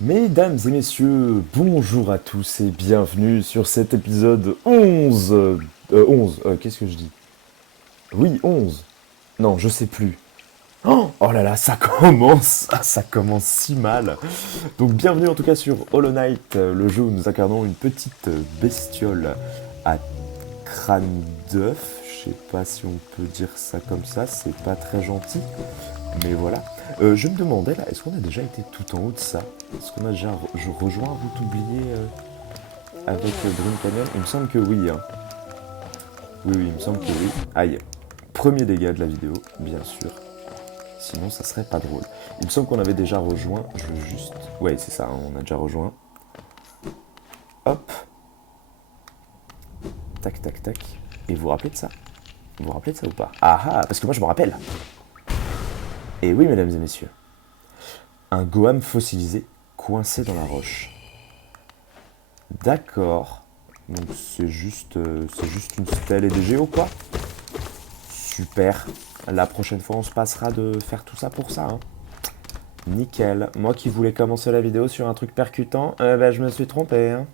Mesdames et messieurs, bonjour à tous et bienvenue sur cet épisode 11. 11, qu'est-ce que je dis? Oui, 11. Non, je sais plus. Oh là là, ça commence, ça commence si mal. Donc bienvenue en tout cas sur Hollow Knight, le jeu où nous incarnons une petite bestiole à crâne d'œuf. Je sais pas si on peut dire ça comme ça, c'est pas très gentil. Mais voilà. Je me demandais là, est-ce qu'on a déjà été tout en haut de ça? Est-ce qu'on a déjà rejoint Route oubliée avec Dream Canyon? Il me semble que oui, hein. Oui, il me semble que oui. Aïe. Premier dégât de la vidéo, bien sûr. Sinon, ça serait pas drôle. Il me semble qu'on avait déjà rejoint. Je veux juste. Ouais, c'est ça, hein, on a déjà rejoint. Hop. Tac, tac, tac. Et vous vous rappelez de ça? Vous vous rappelez de ça ou pas? Ah ah, parce que moi je me rappelle. Et oui, mesdames et messieurs. Un goham fossilisé coincé dans la roche. D'accord. Donc c'est juste une stèle et des géos, quoi. Super. La prochaine fois, on se passera de faire tout ça pour ça, hein. Nickel. Moi qui voulais commencer la vidéo sur un truc percutant, je me suis trompé, hein.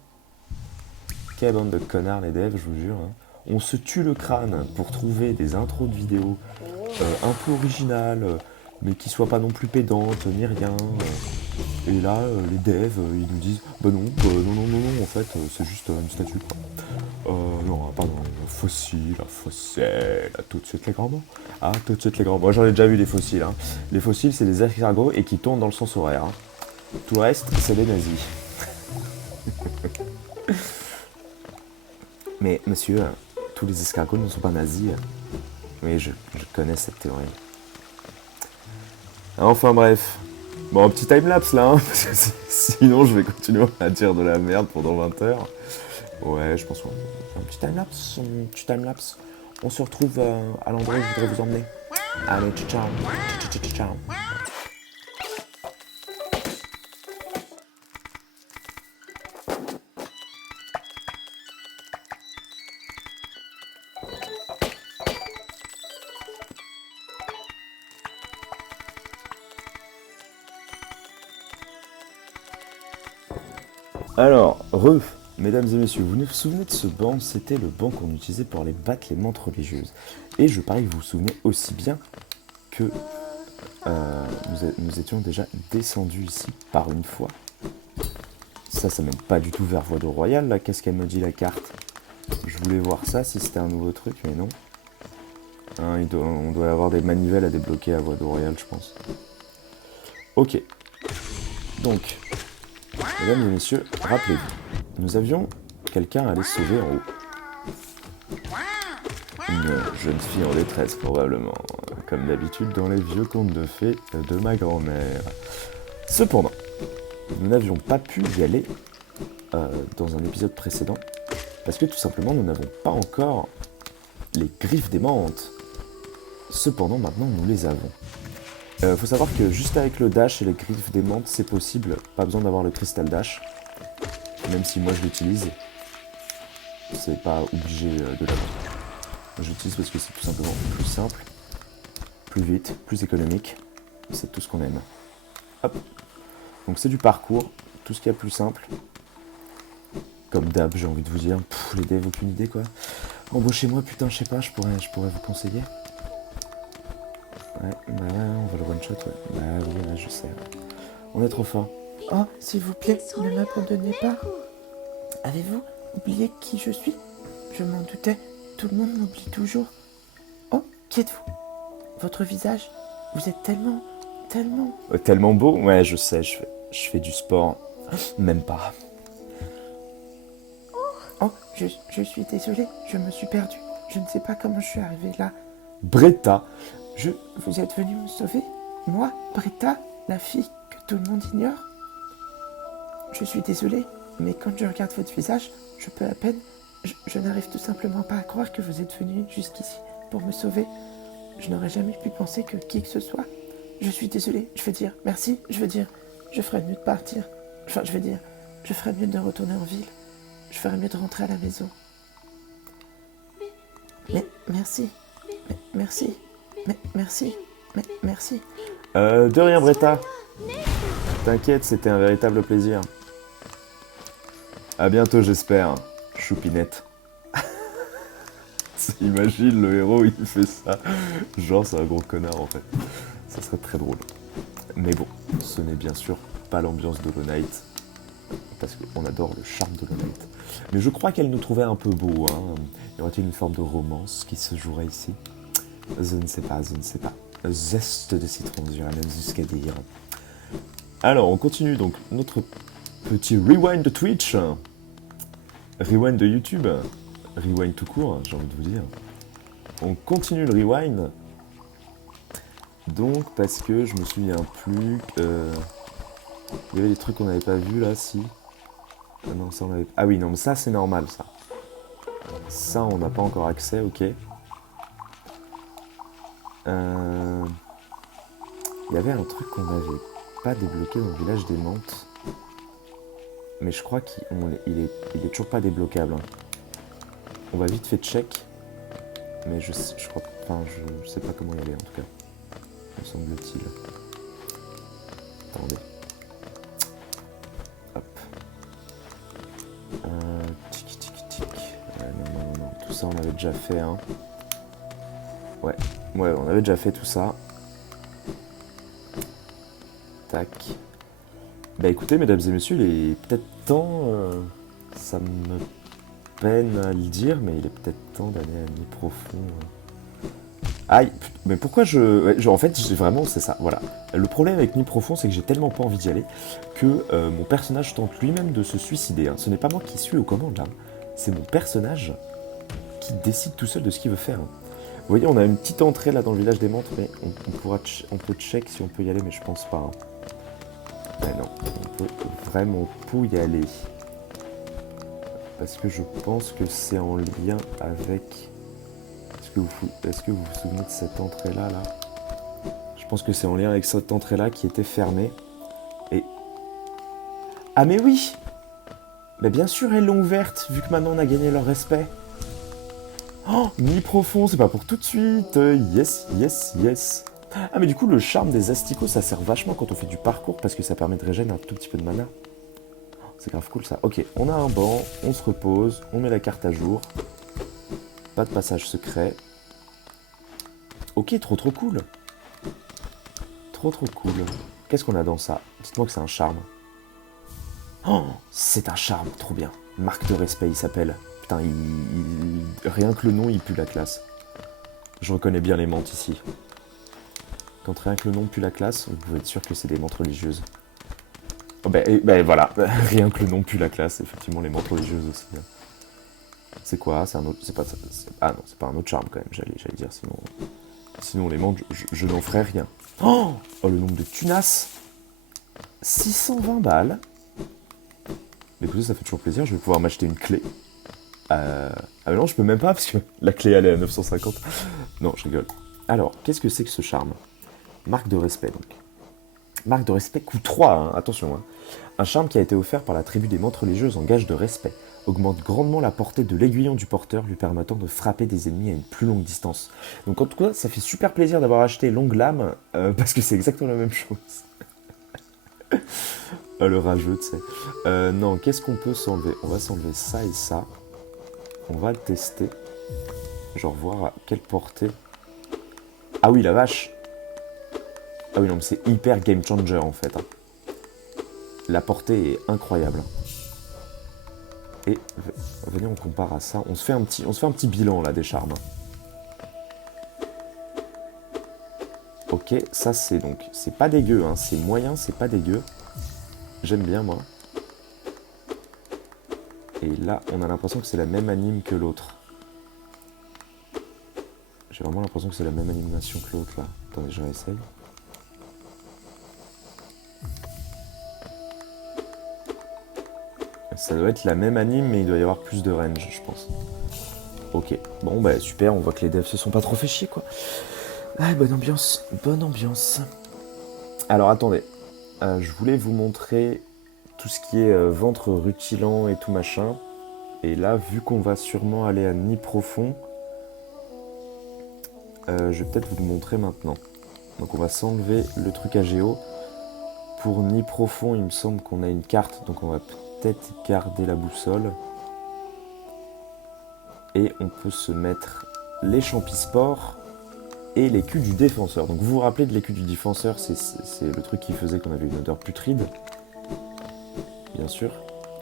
Quelle bande de connards, les devs, je vous jure, hein. On se tue le crâne pour trouver des intros de vidéos un peu originales, mais qui soient pas non plus pédantes, ni rien. Et là, les devs, ils nous disent bah non, non, en fait, c'est juste une statue, quoi. Non, pardon, fossile, tout de suite les grands mots. Ah, tout de suite les grands mots. Moi, j'en ai déjà vu des fossiles, hein. Les fossiles, c'est des escargots et qui tournent dans le sens horaire, hein. Tout le reste, c'est des nazis. Mais, monsieur, tous les escargots ne sont pas nazis. Oui, je connais cette théorie. Enfin, bref. Bon, un petit timelapse là, hein, parce que sinon je vais continuer à dire de la merde pendant 20 heures. Ouais, je pense qu'on un petit timelapse, On se retrouve à l'endroit où je voudrais vous emmener. Allez, ciao, ciao, ciao. Alors, mesdames et messieurs, vous vous souvenez de ce banc? C'était le banc qu'on utilisait pour aller battre les mantes religieuses. Et je parie que vous vous souvenez aussi bien que nous étions déjà descendus ici par une fois. Ça mène pas du tout vers Voie de Royal, là. Qu'est-ce qu'elle me dit, la carte? Je voulais voir ça, si c'était un nouveau truc, mais non. Hein, on doit avoir des manivelles à débloquer à Voie de Royal, je pense. Ok. Donc, mesdames et messieurs, rappelez-vous, nous avions quelqu'un à aller sauver en haut. Une jeune fille en détresse, probablement. Comme d'habitude dans les vieux contes de fées de ma grand-mère. Cependant, nous n'avions pas pu y aller dans un épisode précédent, parce que tout simplement, nous n'avons pas encore les griffes des menthes. Cependant, maintenant, nous les avons. Faut savoir que juste avec le dash et les griffes des menthes, c'est possible. Pas besoin d'avoir le cristal dash. Même si moi je l'utilise. C'est pas obligé de l'avoir. Je l'utilise parce que c'est tout simplement plus simple, plus vite, plus économique. C'est tout ce qu'on aime. Hop. Donc c'est du parcours, tout ce qu'il y a de plus simple. Comme d'hab, j'ai envie de vous dire. Les devs, aucune idée, quoi. Embauchez-moi, putain, je sais pas, je pourrais vous conseiller. Ouais, bah ouais, on va le one shot, ouais. Bah oui, ouais, je sais. Ouais. On est trop fort. Oh, s'il vous plaît, ne m'abandonnez pas. Avez-vous oublié qui je suis? Je m'en doutais, tout le monde m'oublie toujours. Oh, qui êtes-vous? Votre visage, vous êtes tellement... Tellement beau? Ouais, je sais, je fais du sport. Même pas. Oh, je suis désolée, je me suis perdue. Je ne sais pas comment je suis arrivée là. Bretta. Vous êtes venu me sauver? Moi, Bretta, la fille que tout le monde ignore? Je suis désolée, mais quand je regarde votre visage, je peux à peine... Je n'arrive tout simplement pas à croire que vous êtes venu jusqu'ici pour me sauver. Je n'aurais jamais pu penser que qui que ce soit... Je suis désolée, je veux dire merci, je veux dire, je ferais mieux de partir. Enfin, je veux dire, je ferais mieux de retourner en ville. Je ferais mieux de rentrer à la maison. Mais merci, merci. De rien, Bretta. T'inquiète, c'était un véritable plaisir. À bientôt, j'espère. Choupinette. Imagine le héros, il fait ça. Genre, c'est un gros connard en fait. Ça serait très drôle. Mais bon, ce n'est bien sûr pas l'ambiance d'Hollow Knight. Parce qu'on adore le charme d'Hollow Knight. Mais je crois qu'elle nous trouvait un peu beau. Hein. Y aurait-il une forme de romance qui se jouerait ici? Je ne sais pas, je ne sais pas. Zeste de citron, j'irais même jusqu'à dire. Alors, on continue donc notre petit rewind de Twitch. Rewind de YouTube. Rewind tout court, j'ai envie de vous dire. On continue le rewind. Donc, parce que je me souviens plus. Il y avait des trucs qu'on n'avait pas vus là, si. Ah non, ça on avait. Ah oui, non, mais ça c'est normal, ça. Ça, on n'a pas encore accès, ok. Il y avait un truc qu'on n'avait pas débloqué dans le village des Mantes. Mais je crois qu'il est toujours pas débloquable. Hein. On va vite fait check. Mais je crois. Enfin, je sais pas comment y aller en tout cas. Me semble-t-il. Attendez. Hop. Tic tic tic. Non. Tout ça on avait déjà fait, hein. Ouais, on avait déjà fait tout ça. Tac. Bah écoutez, mesdames et messieurs, il est peut-être temps. Ça me peine à le dire, mais il est peut-être temps d'aller à Nid Profond. Aïe, mais pourquoi en fait, c'est ça, voilà. Le problème avec Nid Profond, c'est que j'ai tellement pas envie d'y aller que mon personnage tente lui-même de se suicider. Hein. Ce n'est pas moi qui suis aux commandes, là. C'est mon personnage qui décide tout seul de ce qu'il veut faire. Hein. Vous voyez, on a une petite entrée là dans le village des Mantes, mais on peut check si on peut y aller, mais je pense pas. Hein. Ouais, non, on peut vraiment pas y aller. Parce que je pense que c'est en lien avec... Est-ce que vous vous souvenez de cette entrée-là, là? Je pense que c'est en lien avec cette entrée-là qui était fermée. Et... Ah mais oui! Mais bien sûr, elles l'ont ouverte, vu que maintenant on a gagné leur respect. Oh, Nid Profond, c'est pas pour tout de suite. Yes. Ah mais du coup, le charme des asticots, ça sert vachement quand on fait du parcours, parce que ça permet de régénérer un tout petit peu de mana. C'est grave cool ça. Ok, on a un banc, on se repose, on met la carte à jour. Pas de passage secret. Ok, trop cool. Trop cool. Qu'est-ce qu'on a dans ça? Dites-moi que c'est un charme. Oh, c'est un charme, trop bien. Marque de respect, il s'appelle. Putain, rien que le nom, il pue la classe. Je reconnais bien les mantes ici. Quand rien que le nom pue la classe, vous pouvez être sûr que c'est des mantes religieuses. Oh, ben voilà, rien que le nom pue la classe, effectivement, les mantes religieuses aussi. C'est quoi? C'est un autre... Ah non, c'est pas un autre charme quand même, j'allais dire, sinon les mantes, je n'en ferais rien. Oh, le nombre de tunas! 620 balles. Mais écoutez, ça fait toujours plaisir, je vais pouvoir m'acheter une clé. Ah mais non, je peux même pas, parce que la clé, elle est à 950. Non, je rigole. Alors, qu'est-ce que c'est que ce charme? Marque de respect, donc. Marque de respect coûte 3, hein, attention. Hein. Un charme qui a été offert par la tribu des mantes religieuses en gage de respect. Augmente grandement la portée de l'aiguillon du porteur, lui permettant de frapper des ennemis à une plus longue distance. Donc en tout cas, ça fait super plaisir d'avoir acheté Longue Lame, parce que c'est exactement la même chose. Le rageux, tu sais. Non, qu'est-ce qu'on peut s'enlever? On va s'enlever ça et ça. On va le tester. Genre voir à quelle portée... Ah oui, la vache! Ah oui, non, mais c'est hyper game changer, en fait. Hein. La portée est incroyable. Et venez, on compare à ça. On se fait un petit bilan, là, des charmes. Ok, ça, c'est donc... C'est pas dégueu, hein. C'est moyen, c'est pas dégueu. J'aime bien, moi. Et là, on a l'impression que c'est la même anime que l'autre. J'ai vraiment l'impression que c'est la même animation que l'autre, là. Attendez, je réessaye. Ça doit être la même anime, mais il doit y avoir plus de range, je pense. Ok, bon, bah super, on voit que les devs se sont pas trop fait chier, quoi. Ah, bonne ambiance, bonne ambiance. Alors, attendez. Je voulais vous montrer tout ce qui est ventre rutilant et tout machin. Et là, vu qu'on va sûrement aller à Nid Profond, je vais peut-être vous le montrer maintenant. Donc on va s'enlever le truc à géo. pour nid profond, il me semble qu'on a une carte, donc on va peut-être garder la boussole. Et on peut se mettre les champisports et l'écu du défenseur. Donc vous vous rappelez de l'écu du défenseur, c'est le truc qui faisait qu'on avait une odeur putride. Bien sûr.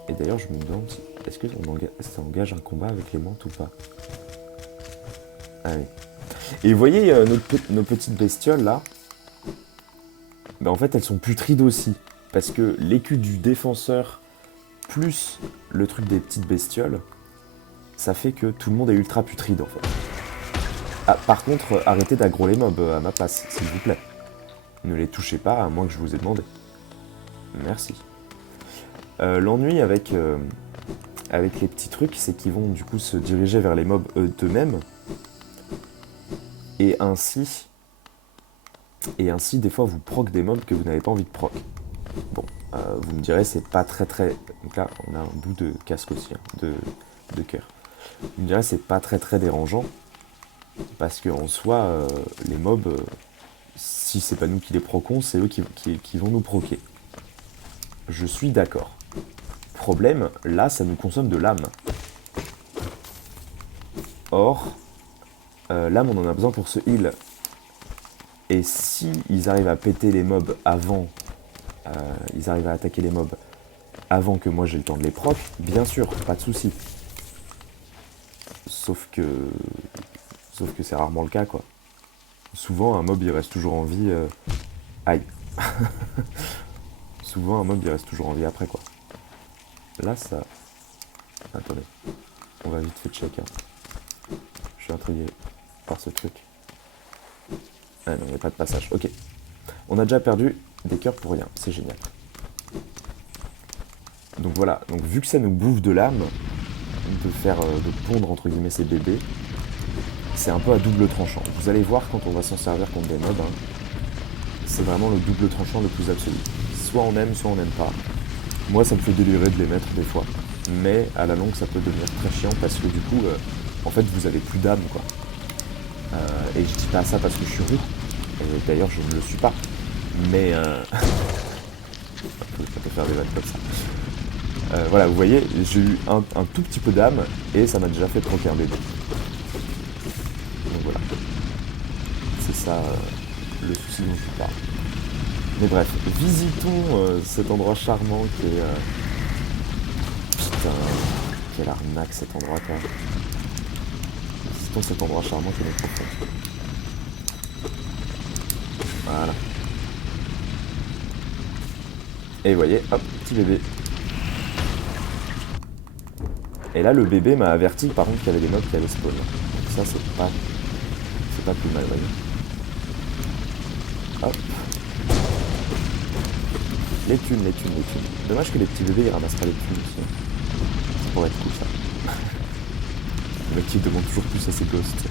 Et d'ailleurs, je me demande, est-ce que ça engage un combat avec les mantes ou pas? Ah oui. Et vous voyez nos petites bestioles là, ben, en fait elles sont putrides aussi. Parce que l'écu du défenseur plus le truc des petites bestioles, ça fait que tout le monde est ultra putride en fait. Ah, par contre, arrêtez d'aggro les mobs à ma place, s'il vous plaît. Ne les touchez pas, à moins que je vous ai demandé. Merci. L'ennui avec les petits trucs, c'est qu'ils vont du coup se diriger vers les mobs d'eux-mêmes. Et ainsi, des fois, vous proc des mobs que vous n'avez pas envie de proc. Bon, vous me direz, c'est pas très... Donc là, on a un bout de casque aussi, hein, de cœur. Vous me direz, c'est pas très dérangeant. Parce qu'en soi, les mobs, si c'est pas nous qui les proquons, c'est eux qui vont nous proquer. Je suis d'accord. Problème, là, ça nous consomme de l'âme. Or, l'âme, on en a besoin pour se heal. Et si ils arrivent à péter les mobs avant, ils arrivent à attaquer les mobs avant que moi j'ai le temps de les proc, bien sûr, pas de souci. Sauf que c'est rarement le cas, quoi. Souvent, un mob, il reste toujours en vie... Aïe. Souvent, un mob, il reste toujours en vie après, quoi. Là, ça... Attendez. On va vite fait check. Hein. Je suis intrigué par ce truc. Ah non, il n'y a pas de passage. Ok. On a déjà perdu des cœurs pour rien. C'est génial. Donc voilà. Donc vu que ça nous bouffe de l'âme, de pondre entre guillemets ces bébés, c'est un peu à double tranchant. Vous allez voir quand on va s'en servir contre des mobs, hein, c'est vraiment le double tranchant le plus absolu. Soit on aime, soit on n'aime pas. Moi, ça me fait délirer de les mettre des fois. Mais à la longue, ça peut devenir très chiant parce que du coup, en fait, vous avez plus d'âme, quoi. Et je dis pas ça parce que je suis rude. D'ailleurs, je ne le suis pas. Mais... ça peut faire des vannes comme ça. Voilà, vous voyez, j'ai eu un tout petit peu d'âme et ça m'a déjà fait proquer un bébé. Donc voilà. C'est ça le souci dont je vous parle. Mais bref, visitons cet endroit charmant qui est... Putain, quelle arnaque cet endroit quand même. Visitons cet endroit charmant qui est notre profond. Voilà. Et vous voyez, hop, petit bébé. Et là, le bébé m'a averti par contre qu'il y avait des mobs qui allaient spawn. Donc ça, c'est pas plus mal, vous voyez. Hop. Les thunes. Dommage que les petits bébés ils ramassent pas les thunes aussi. Ça pourrait être cool ça. Le mec qui demande toujours plus à ses gosses. T'sais.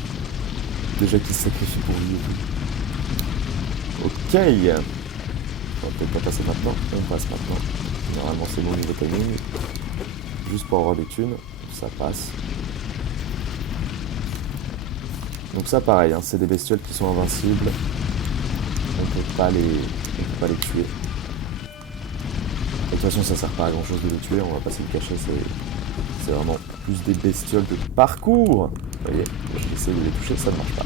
Déjà qu'il se sacrifie pour lui et tout. Ok. On va peut-être pas passer maintenant. On passe maintenant. Normalement c'est bon niveau timing. Juste pour avoir des thunes. Ça passe. Donc ça pareil, hein, c'est des bestioles qui sont invincibles. On peut pas les tuer. De toute façon, ça sert pas à grand chose de les tuer, on va pas se le cacher, c'est vraiment plus des bestioles de parcours. Vous voyez, j'essaie de les toucher, ça ne marche pas.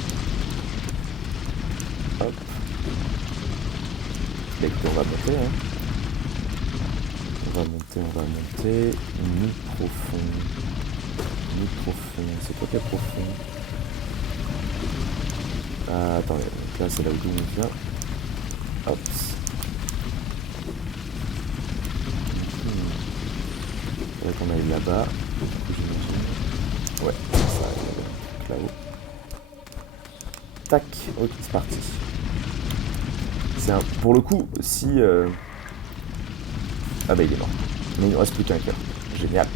Hop. Et puis on va monter, hein. On va monter. Mi-profond. C'est quoi qui est profond? Ah, attendez, donc là c'est là où on vient. Hop. Faudrait qu'on aille là-bas, j'imagine. Ouais, ça arrive là-haut. Tac, ok, c'est parti. Pour le coup, si... Ah bah il est mort. Mais il ne reste plus qu'un cœur. Génial.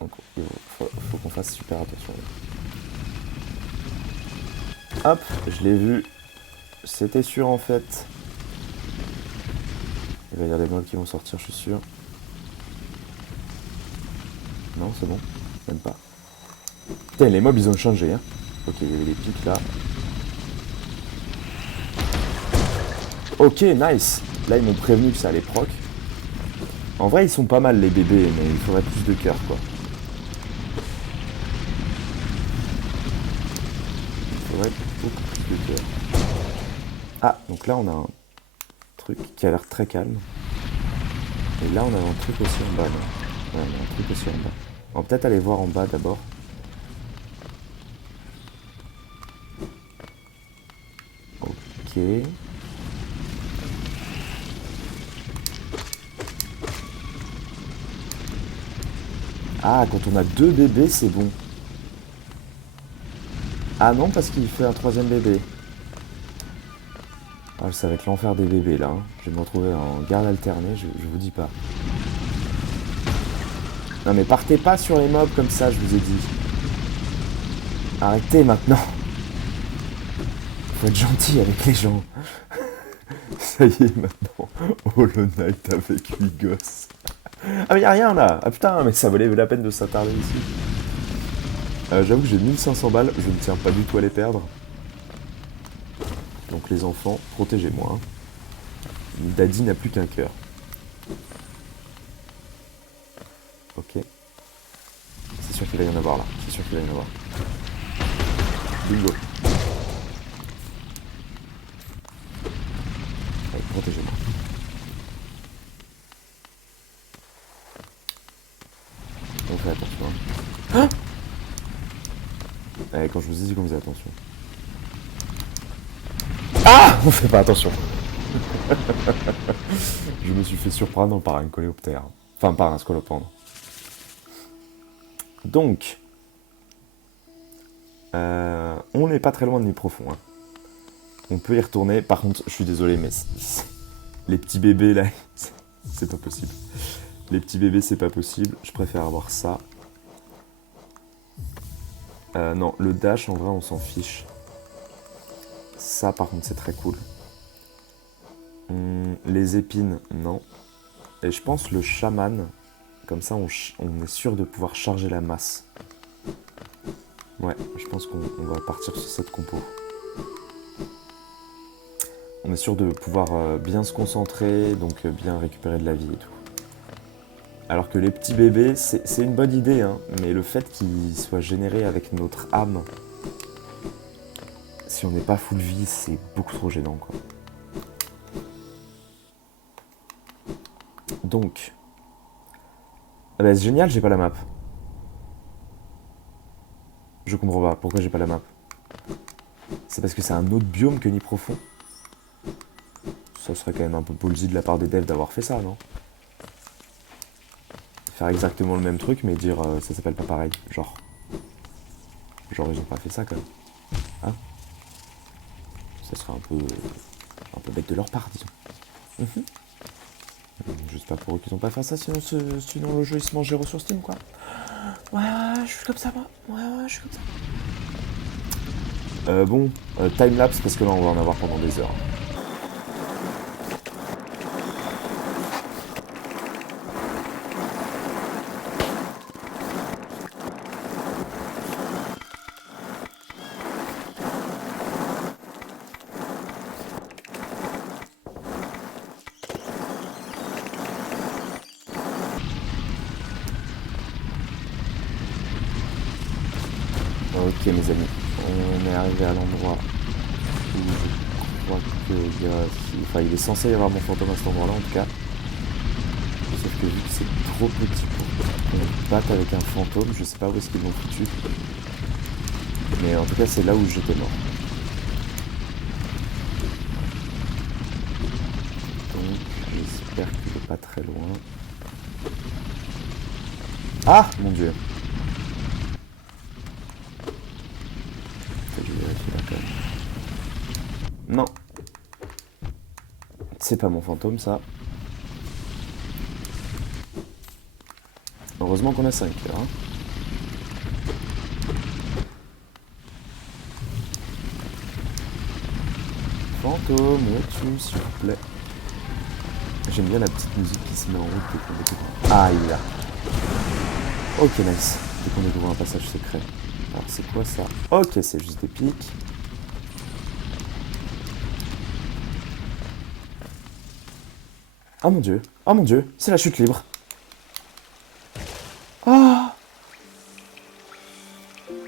Donc il faut qu'on fasse super attention. Hop, je l'ai vu. C'était sûr en fait. Il va y avoir des mobs qui vont sortir, je suis sûr. Non, c'est bon. Même pas. Putain, les mobs ils ont changé, hein. Ok, il y avait des pics là. Ok, nice. Là, ils m'ont prévenu que ça allait proc. En vrai, ils sont pas mal les bébés, mais il faudrait plus de cœur, quoi. Il faudrait beaucoup plus de cœur. Ah, donc là, on a un truc qui a l'air très calme. Et là, on a un truc aussi en bas, là. Ouais, on a un truc aussi en bas. On va peut-être aller voir en bas d'abord. Ok. Ah, quand on a 2 bébés, c'est bon. Ah non, parce qu'il fait un 3e bébé. Ah, ça va être l'enfer des bébés, là. Hein. Je vais me retrouver en garde alternée, je vous dis pas. Non mais partez pas sur les mobs comme ça, je vous ai dit. Arrêtez maintenant. Faut être gentil avec les gens. Ça y est maintenant. Hollow Knight avec 8 gosses. Ah mais y'a rien là. Ah putain, mais ça valait la peine de s'attarder ici. J'avoue que j'ai 1500 balles, je ne tiens pas du tout à les perdre. Donc les enfants, protégez-moi. Hein. Daddy n'a plus qu'un cœur. Ok. C'est sûr qu'il va y en avoir là. C'est sûr qu'il va y en avoir. Bingo. Allez, protégez-moi. On fait attention. Hein. Allez, quand je vous ai dit qu'on faisait attention. Ah, on fait pas attention. Je me suis fait surprendre par un coléoptère. Enfin, par un scolopendre. Donc, on n'est pas très loin de Niprofond. Hein. On peut y retourner. Par contre, je suis désolé, mais les petits bébés là, c'est pas possible. Les petits bébés, c'est pas possible. Je préfère avoir ça. Non, le dash, en vrai, on s'en fiche. Ça, par contre, c'est très cool. Les épines, non. Et je pense le chaman, comme ça, on est sûr de pouvoir charger la masse. Ouais, je pense qu'on va partir sur cette compo. On est sûr de pouvoir bien se concentrer, donc bien récupérer de la vie et tout. Alors que les petits bébés, c'est une bonne idée, hein, mais le fait qu'ils soient générés avec notre âme, si on n'est pas full vie, c'est beaucoup trop gênant, quoi. Donc, ah bah, c'est génial, j'ai pas la map. Je comprends pas, pourquoi j'ai pas la map? C'est parce que c'est un autre biome que Niprofond? Ça serait quand même un peu ballsy de la part des devs d'avoir fait ça, non? Faire exactement le même truc, mais dire ça s'appelle pas pareil, genre. Genre, ils ont pas fait ça, quand même. Hein? Ça serait un peu bête de leur part, disons. Je sais pas pour eux qu'ils ont pas fait ça, sinon le jeu il se mangeait sur Steam, quoi. Ouais, je suis comme ça, moi. Ouais, je suis comme ça. Bon, timelapse, parce que là on va en avoir pendant des heures. Ok mes amis, on est arrivé à l'endroit où je crois qu'il y a... Enfin il est censé y avoir mon fantôme à cet endroit là en tout cas. Sauf que vu que c'est trop petit pour qu'on se batte avec un fantôme, je sais pas où est-ce qu'ils l'ont foutu. Mais en tout cas c'est là où j'étais mort. Donc j'espère qu'il est pas très loin. Ah mon dieu! Non. C'est pas mon fantôme, ça. Heureusement qu'on a 5 là. Hein. Fantôme, où es-tu, s'il vous plaît? J'aime bien la petite musique qui se met en route dès qu'on découvre. Ah, il est là. Ok, nice. Dès qu'on découvre un passage secret. Alors, c'est quoi ça? Ok, c'est juste des pics. Oh mon dieu, c'est la chute libre. Oh.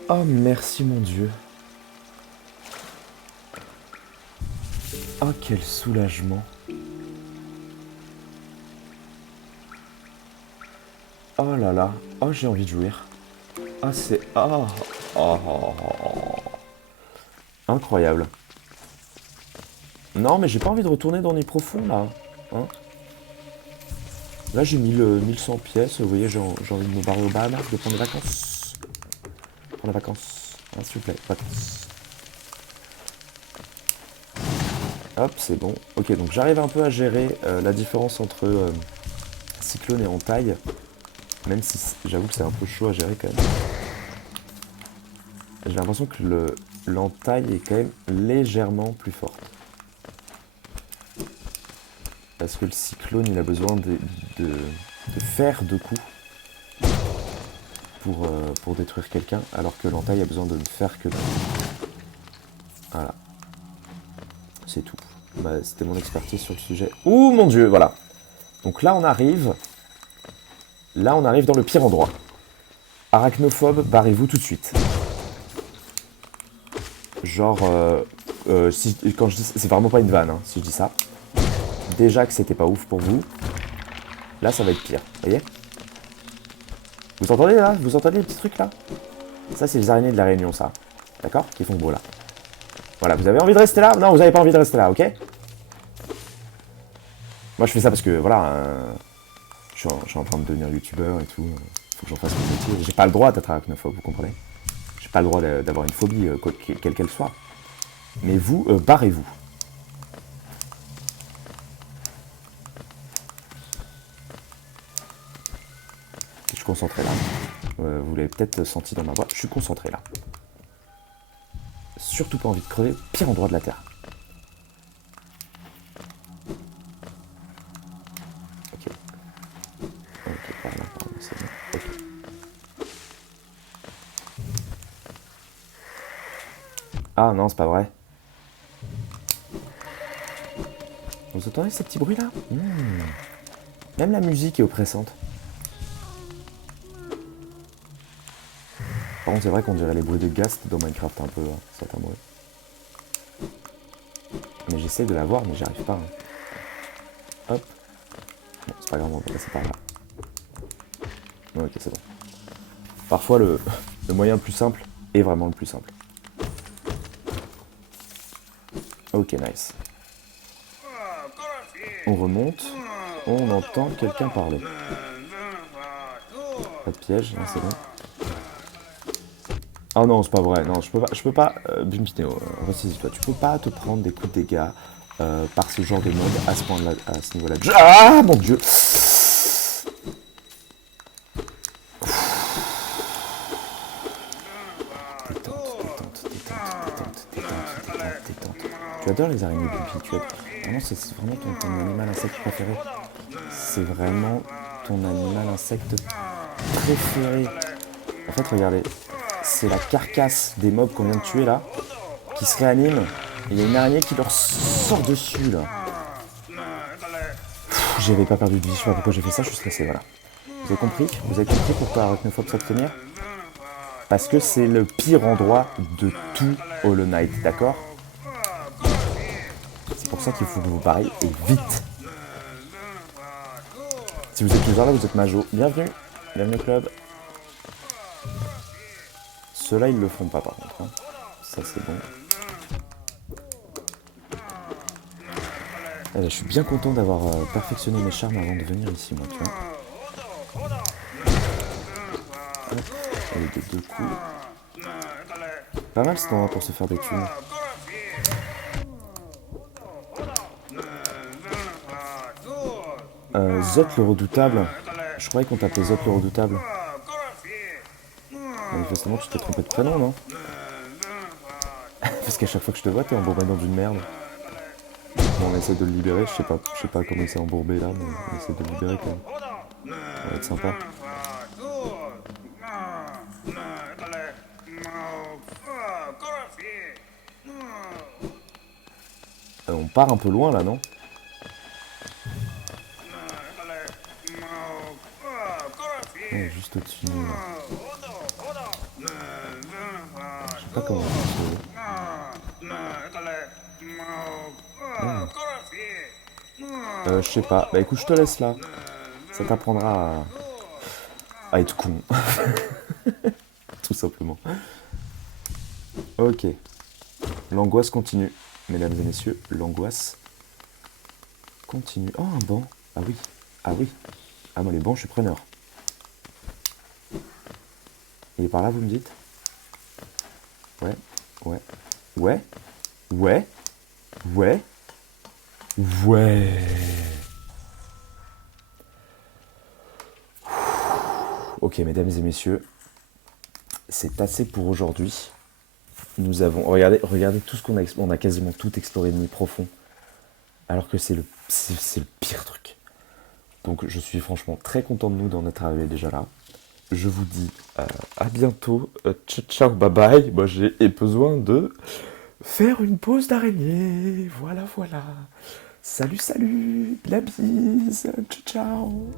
Oh merci mon dieu. Oh quel soulagement. Oh là là, oh j'ai envie de jouir. Ah c'est... Oh. Oh, oh, oh. Incroyable. Non mais j'ai pas envie de retourner dans les profonds là. Hein, là j'ai 1100 pièces, vous voyez j'ai envie de me barrer au Bahamas, de prendre des vacances. Prendre des vacances. Ah, s'il vous plaît, vacances. Hop, c'est bon. Ok, donc j'arrive un peu à gérer la différence entre cyclone et entaille. Même si j'avoue que c'est un peu chaud à gérer quand même. J'ai l'impression que l'entaille est quand même légèrement plus forte. Parce que le cyclone, il a besoin de faire deux coups pour détruire quelqu'un, alors que l'entaille a besoin de ne faire que d'un coup. Voilà. C'est tout. Bah, c'était mon expertise sur le sujet. Ouh mon dieu, voilà. Donc là, on arrive... Là, on arrive dans le pire endroit. Arachnophobe, barrez-vous tout de suite. Genre, quand je dis... C'est vraiment pas une vanne, hein, si je dis ça. Déjà que c'était pas ouf pour vous. Là, ça va être pire, vous voyez? Vous entendez là? Vous entendez les petits trucs là? Ça, c'est les araignées de la Réunion, ça. D'accord? Qui font beau là. Voilà, vous avez envie de rester là? Non, vous avez pas envie de rester là, ok? Moi, je fais ça parce que, voilà, je suis en train de devenir youtubeur et tout. Faut que j'en fasse mon métier. J'ai pas le droit d'être arachnophobe, vous comprenez? J'ai pas le droit d'avoir une phobie, quelle qu'elle soit. Mais vous, barrez-vous. Je suis concentré là. Vous l'avez peut-être senti dans ma voix. Je suis concentré là. Surtout pas envie de crever. Pire endroit de la Terre. Ok. Ok, pardon, c'est bon. Ok. Ah non, c'est pas vrai. Vous entendez ces petits bruits là? Même la musique est oppressante. Par contre, c'est vrai qu'on dirait les bruits de Ghast dans Minecraft un peu, hein, certains bruits. Mais j'essaie de la voir, mais j'y arrive pas. Hein. Hop. Bon, c'est pas grave, on va passer par là. Ok, c'est bon. Parfois, le moyen le plus simple est vraiment le plus simple. Ok, nice. On remonte. On entend quelqu'un parler. Pas de piège, non, c'est bon. Oh non, c'est pas vrai. Non, je peux pas, Bimpino, ressaisis-toi. Tu peux pas te prendre des coups de dégâts par ce genre de mode à ce point-là, à ce niveau-là. Ah mon dieu. Détente. Tu adores les araignées, Bumpy. Vraiment, c'est vraiment ton animal insecte préféré. C'est vraiment ton animal insecte préféré. En fait, regardez. C'est la carcasse des mobs qu'on vient de tuer là, qui se réanime. Et il y a une araignée qui leur sort dessus là. J'avais pas perdu de vie, je sais pas pourquoi j'ai fait ça, je suis stressé, voilà. Vous avez compris? Vous avez compris pourquoi Arachnophobe s'abstenir? Parce que c'est le pire endroit de tout Hollow Knight, d'accord? C'est pour ça qu'il faut que vous barriez, et vite! Si vous êtes toujours là, vous êtes majo. Bienvenue! Bienvenue au club. Ceux-là, ils le font pas par contre. Hein. Ça, c'est bon. Ah, je suis bien content d'avoir perfectionné mes charmes avant de venir ici, moi, tu vois. Hop, avec des deux coups. Pas mal ce temps pour se faire des thunes. Zot le redoutable. Je croyais qu'on t'appelait Zot le redoutable. Manifestement, tu t'es trompé de prénom, non? Parce qu'à chaque fois que je te vois, t'es embourbé dans une merde. Bon, on essaie de le libérer, je sais pas comment il s'est embourbé là, mais on essaie de le libérer quand même. Ça va être sympa. On part un peu loin là, non? juste au-dessus de nous, là. Je sais pas comment on je sais pas. Bah écoute, je te laisse là. Ça t'apprendra à être con. Tout simplement. Ok. L'angoisse continue. Mesdames et messieurs, l'angoisse continue. Oh, un banc. Ah oui. Ah oui. Ah moi les bancs, je suis preneur. Il est par là, vous me dites? Ouais. Ouais. Ouais. Ouais. Ouais. Ouais. Ok, mesdames et messieurs, c'est assez pour aujourd'hui. Nous avons... Regardez tout ce qu'on a exploré. On a quasiment tout exploré de nuit profond. Alors que c'est le pire truc. Donc je suis franchement très content de nous d'en être arrivé déjà là. Je vous dis à bientôt. Ciao, ciao, bye bye. Moi j'ai besoin de faire une pause d'araignée. Voilà, voilà. Salut, salut. La bise. Ciao, ciao.